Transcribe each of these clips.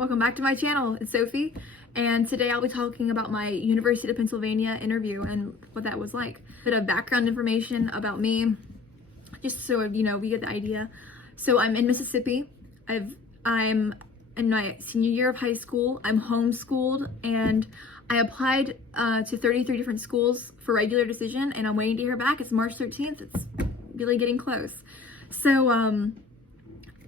Welcome back to my channel. It's Sophie, and today I'll be talking about my University of Pennsylvania interview and what that was like. A bit of background information about me, just so we get the idea. So I'm in Mississippi. I'm in my senior year of high school. I'm homeschooled, and I applied to 33 different schools for regular decision, and I'm waiting to hear back. It's March 13th. It's really getting close. So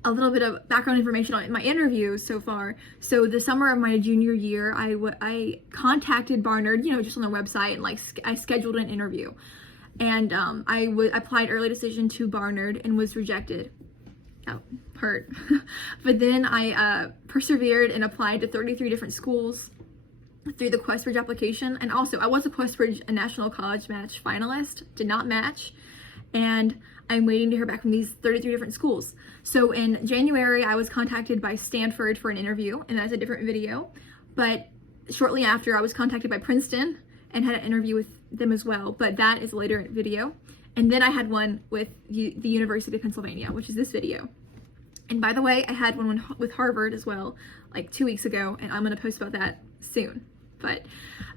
a little bit of background information on my interview so far. So the summer of my junior year, I contacted Barnard, just on their website, and I scheduled an interview. And I applied early decision to Barnard and was rejected. That hurt. But then I persevered and applied to 33 different schools through the Questbridge application. And also, I was a Questbridge National College Match finalist, did not match. And I'm waiting to hear back from these 33 different schools. So in January, I was contacted by Stanford for an interview, and that's a different video. But shortly after, I was contacted by Princeton and had an interview with them as well, but that is a later video. And then I had one with the University of Pennsylvania, which is this video. And by the way, I had one with Harvard as well, like 2 weeks ago, and I'm gonna post about that soon. But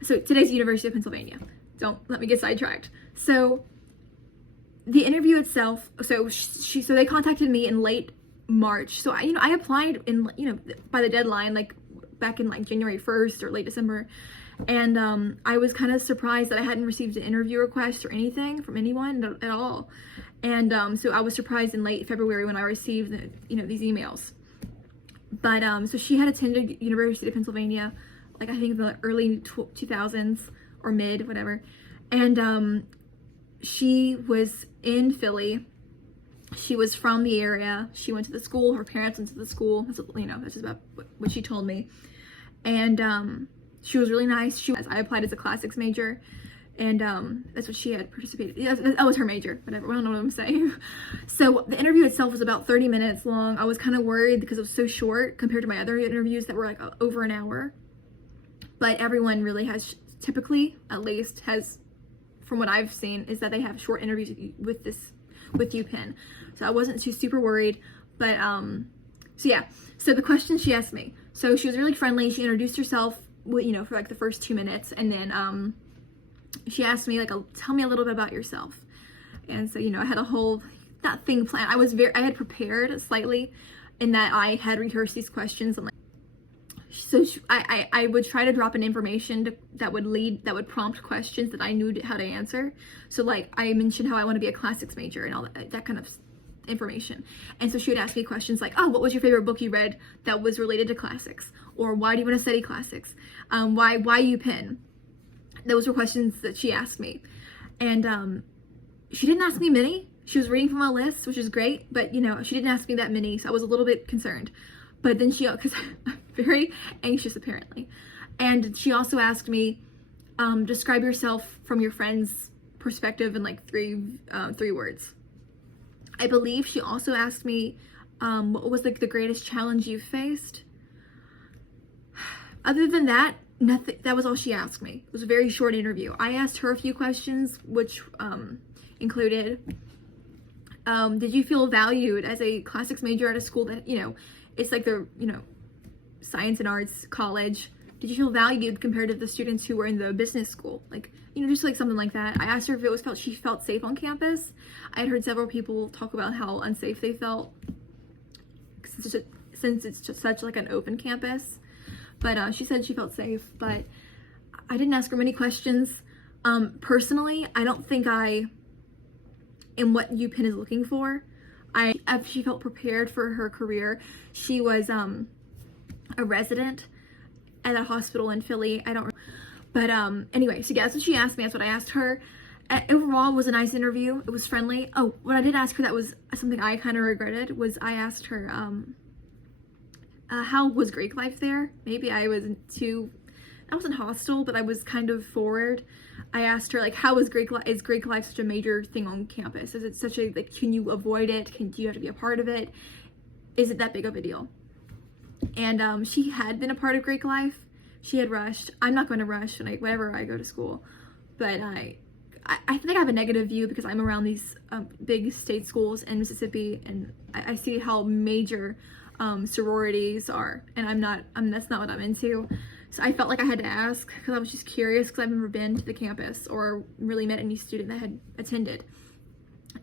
so today's University of Pennsylvania. Don't let me get sidetracked. So the interview itself, so they contacted me in late March. So I applied in, by the deadline, like back in like January 1st or late December. And I was kind of surprised that I hadn't received an interview request or anything from anyone at all. And so I was surprised in late February when I received, these emails. But so she had attended University of Pennsylvania, like I think in the early 2000s or mid, whatever. And she was in Philly. She was from the area. She went to the school. Her parents went to the school. That's just about what she told me. And she was really nice. I applied as a classics major, and that's what she had participated. Yeah, that was her major. Whatever. I don't know what I'm saying. So the interview itself was about 30 minutes long. I was kind of worried because it was so short compared to my other interviews that were like over an hour. But everyone really has, typically, at least, has, from what I've seen, is that they have short interviews with UPenn. So I wasn't too super worried, but so yeah. So the questions she asked me. So she was really friendly. She introduced herself, for like the first 2 minutes, and then she asked me tell me a little bit about yourself. And so I had a whole thing planned. I had prepared slightly, in that I had rehearsed these questions and I would try to drop in information that would prompt questions that I knew how to answer. So like I mentioned how I want to be a classics major and all that kind of information. And so she would ask me questions like, oh, what was your favorite book you read that was related to classics? Or why do you want to study classics? Why UPenn? Those were questions that she asked me. And she didn't ask me many. She was reading from a list, which is great, but she didn't ask me that many, so I was a little bit concerned. But then because I'm very anxious apparently. And she also asked me, describe yourself from your friend's perspective in like three words. I believe she also asked me, what was like the greatest challenge you've faced? Other than that, nothing. That was all she asked me. It was a very short interview. I asked her a few questions, which included, did you feel valued as a classics major at a school that, it's like the, science and arts college? Did you feel valued compared to the students who were in the business school? Like, just like something like that. I asked her if she felt safe on campus. I had heard several people talk about how unsafe they felt since it's just such like an open campus. But she said she felt safe, but I didn't ask her many questions. Personally, I don't think I am what UPenn is looking for. She felt prepared for her career. She was a resident at a hospital in Philly. I don't, but anyway, so yeah, that's what she asked me. That's what I asked her. Overall, it was a nice interview. It was friendly. Oh, what I did ask her that was something I kind of regretted was I asked her, how was Greek life there? Maybe I wasn't hostile, but I was kind of forward. I asked her how is Greek life such a major thing on campus? Is it such a, can you avoid it? Do you have to be a part of it? Is it that big of a deal? And she had been a part of Greek life. She had rushed. I'm not going to rush whenever I go to school, but I think I have a negative view because I'm around these big state schools in Mississippi, and I see how major sororities are, and that's not what I'm into. So I felt like I had to ask because I was just curious, because I've never been to the campus or really met any student that had attended.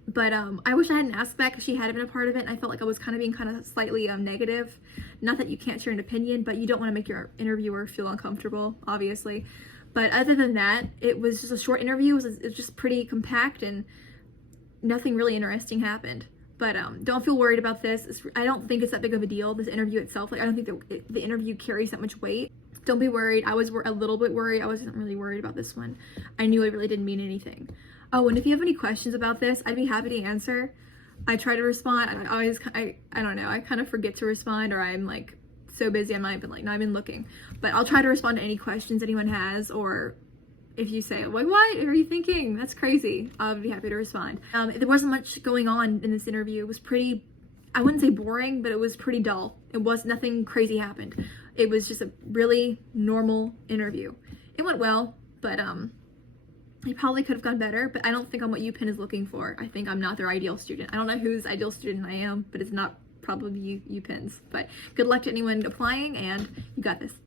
But I wish I hadn't asked that, because she had been a part of it, and I felt like I was kind of being kind of slightly negative. Not that you can't share an opinion, but you don't want to make your interviewer feel uncomfortable, obviously. But other than that, it was just a short interview. It was just pretty compact, and nothing really interesting happened. But don't feel worried about this. I don't think it's that big of a deal, this interview itself. Like, I don't think the interview carries that much weight. Don't be worried. I was a little bit worried. I wasn't really worried about this one. I knew it really didn't mean anything. Oh, and if you have any questions about this, I'd be happy to answer. I try to respond. I don't know. I kind of forget to respond, or I'm like so busy. I'm not even looking. But I'll try to respond to any questions anyone has, or if you say, like, what are you thinking? That's crazy. I'll be happy to respond. There wasn't much going on in this interview. It was pretty, I wouldn't say boring, but it was pretty dull. Nothing crazy happened. It was just a really normal interview. It went well, but it probably could have gone better, but I don't think I'm what UPenn is looking for. I think I'm not their ideal student. I don't know whose ideal student I am, but it's not probably UPenn's. But good luck to anyone applying, and you got this.